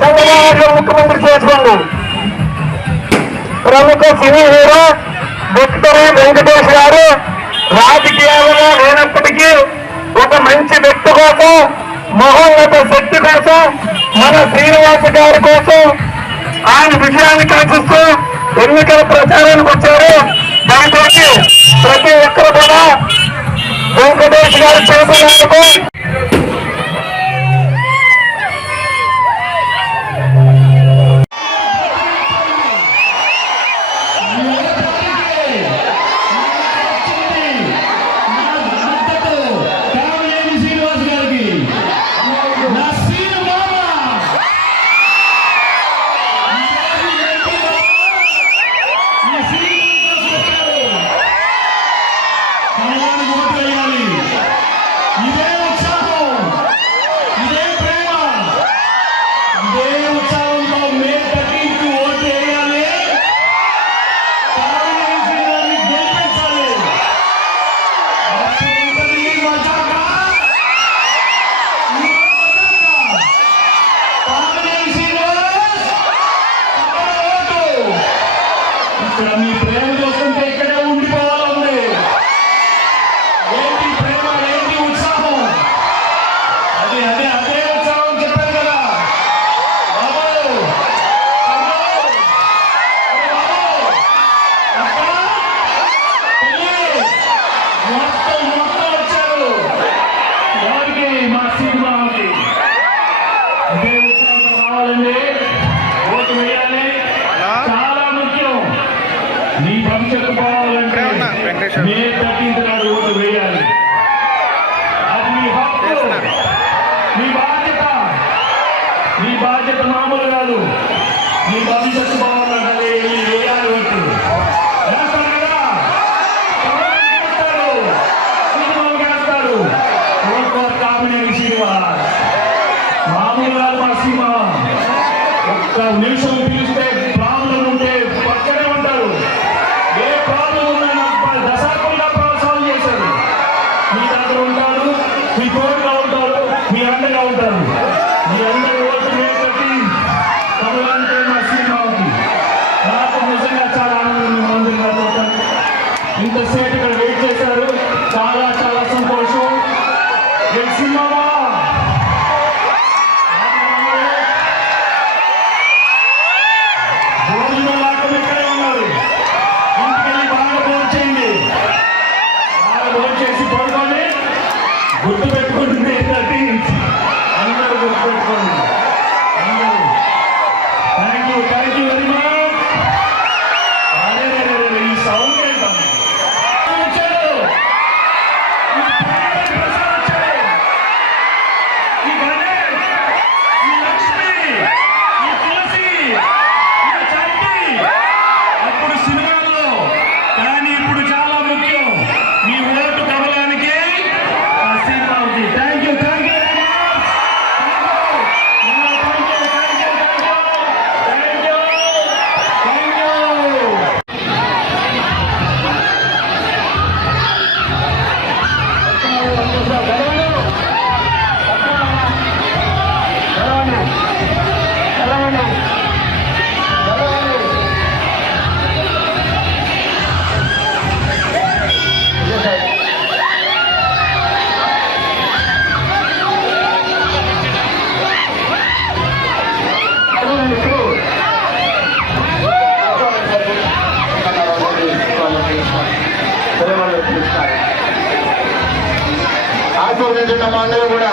చంద్రబాబు ముఖ్యమంత్రి చేసుకోండి. ప్రముఖ సినీ హీరో విక్టరీ వెంకటేష్ గారు రాజకీయాలలో లేనప్పటికీ ఒక మంచి వ్యక్తి కోసం, మహోన్నత శక్తి కోసం, మన శ్రీనివాస గారి కోసం ఆయన విజయాన్ని కాంక్షిస్తూ ఎన్నికల ప్రచారానికి వచ్చారు. దయచేసి ప్రతి ఒక్కరు కూడా వెంకటేష్ గారు చేసినందుకు మీ ప్రేమ చూస్తుంటే ఇక్కడే ఉండిపోవాలండి. ఏంటి ప్రేమ, ఏంటి ఉత్సాహం, అదే అదే అదే ఉత్సాహం చెప్పారు కదా బాబు. మొత్తం వచ్చారు వారికి, మా సినిమాకి అదే ఉత్సాహం కావాలండి. ఓటు వేయాలి, చాలా ముఖ్యం. మీ భవిష్యత్తు పోవాలంటే మే 13th నాడు ఓటు వేయాలి. అది మీ హక్కు, మీ బాధ్యత. మీ బాధ్యత మామూలు కాదు. మీ భవిష్యత్తు పోవాలంటే వేయాలి. ఓటు వేస్తారు కదా, సినిమాలు వేస్తారు. కామినేని శ్రీనివాస్ మామూలు కాదు. మా సినిమా ఒక్క నిమిషం పిలిస్తే ప్రాబ్లం ఉంటే పక్కనే ఉంటారు. ఏ ప్రాబ్లం ఉన్నా నాకు దశాబ్దంగా సాల్వ్ చేశారు. మీ దగ్గర ఉంటారు, మీ తోడుగా ఉంటారు, మీ అండగా ఉంటారు. మీ అందరూ ఓటు వేసి తమలంటే మా సినిమా ఉంది. నాకు నిజంగా చాలా ఆనందం. అందరూ ఇంతసేపు ఇక్కడ వెయిట్ చేశారు. చాలా చాలా సంతోషం. సినిమావా ఇక్కడే ఉన్నారు. ఇంటికెళ్ళి బాగా భోజనం చేయండి. బాగా భోజనం చేసి పడుకొని గుర్తు పెట్టుకుంటుంది. అందరూ గుర్తు పెట్టుకోండి. అందరూ థ్యాంక్ యూ వెరీ మచ్. అదే ఈ సౌండ్ ఏంటో వచ్చాడు. ఈ గణేష్, ఈ లక్ష్మి, ఈ తులసి, ఈ చంటి అప్పుడు సినిమాల్లో, కానీ ఇప్పుడు చాలా ముఖ్యం. మీ ఓటు కవలానికి ఆ సినిమా ఉంది. థ్యాంక్ యూ ఆశీర్వదించున్నాము అందరూ కూడా.